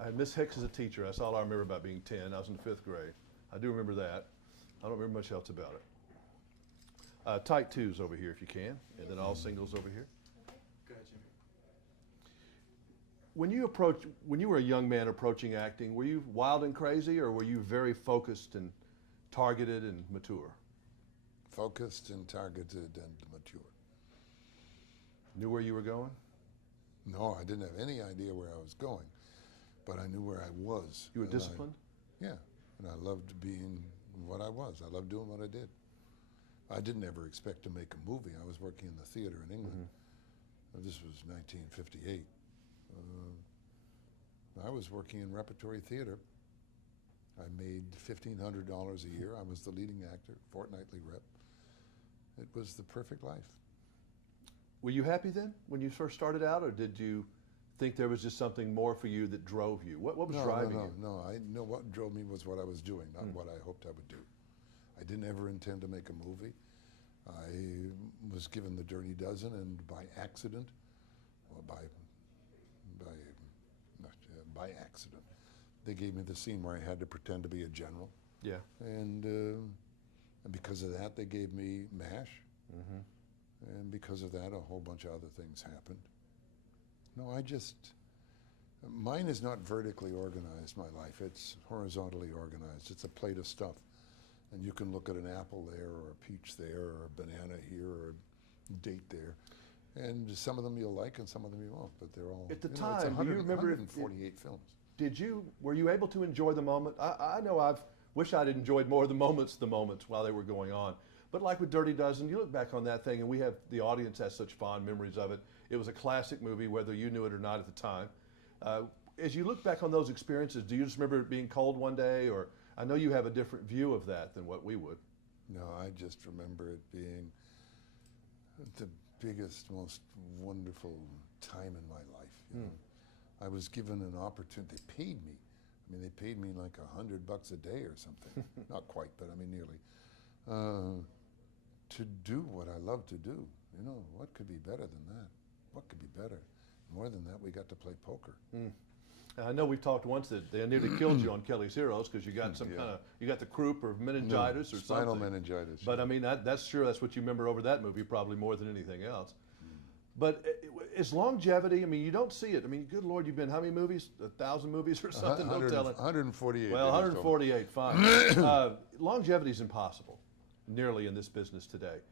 I had Miss Hicks as a teacher. That's all I remember about being 10. I was in the 5th grade. I do remember that. I don't remember much else about it. Tight twos over here if you can, and then all singles over here. Go ahead, Jimmy. When you were a young man approaching acting, were you wild and crazy, or were you very focused and targeted and mature? Focused and targeted and mature. Knew where you were going? No, I didn't have any idea where I was going, but I knew where I was. You were And disciplined? Yeah, and I loved being what I was. I loved doing what I did. I didn't ever expect to make a movie. I was working in the theater in England. This was 1958. I was working in repertory theater. I made $1,500 a year. I was the leading actor, fortnightly rep. It was the perfect life. Were you happy then when you first started out, or did you think there was just something more for you that drove you? What was driving you? No. I know what drove me was what I was doing, not what I hoped I would do. I didn't ever intend to make a movie. I was given the Dirty Dozen, and by accident, or by accident, they gave me the scene where I had to pretend to be a general. Yeah. And because of that, they gave me MASH. And because of that, a whole bunch of other things happened. No, mine is not vertically organized, my life. It's horizontally organized. It's a plate of stuff. And you can look at an apple there, or a peach there, or a banana here, or a date there. And some of them you'll like, and some of them you won't. But they're all, At the it's time, do you remember 148 films. Were you able to enjoy the moment? I know I've wished I'd enjoyed more of the moments while they were going on. But like with Dirty Dozen, you look back on that thing, and the audience has such fond memories of it. It was a classic movie, whether you knew it or not at the time. As you look back on those experiences, do you just remember it being cold one day, or I know you have a different view of that than what we would. No, I just remember it being the biggest, most wonderful time in my life. You know? I was given an opportunity. They paid me. I mean, they paid me like $100 a day or something. Not quite, but I mean nearly. To do what I love to do. You know, what could be better than that? What could be better? More than that, we got to play poker. I know we've talked once that they nearly killed you on Kelley's Heroes because you got you got the croup or meningitis or something. Spinal meningitis. But I mean, that's what you remember over that movie probably more than anything else. But is longevity, I mean, you don't see it. I mean, good Lord, you've been how many movies? 1,000 movies or something? No telling. 148. Well, 148, fine. Longevity is impossible, nearly in this business today.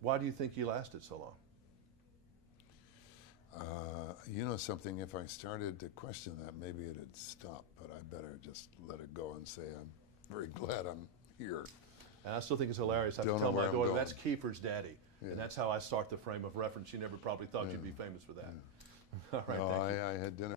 Why do you think you lasted so long? You know something, if I started to question that, maybe it'd stop, but I better just let it go and say I'm very glad I'm here. And I still think it's hilarious. I have to tell my daughter, that's Keifer's daddy. Yeah. And that's how I start the frame of reference. She never probably thought you'd be famous for that. All right, no, thank you. I had dinner.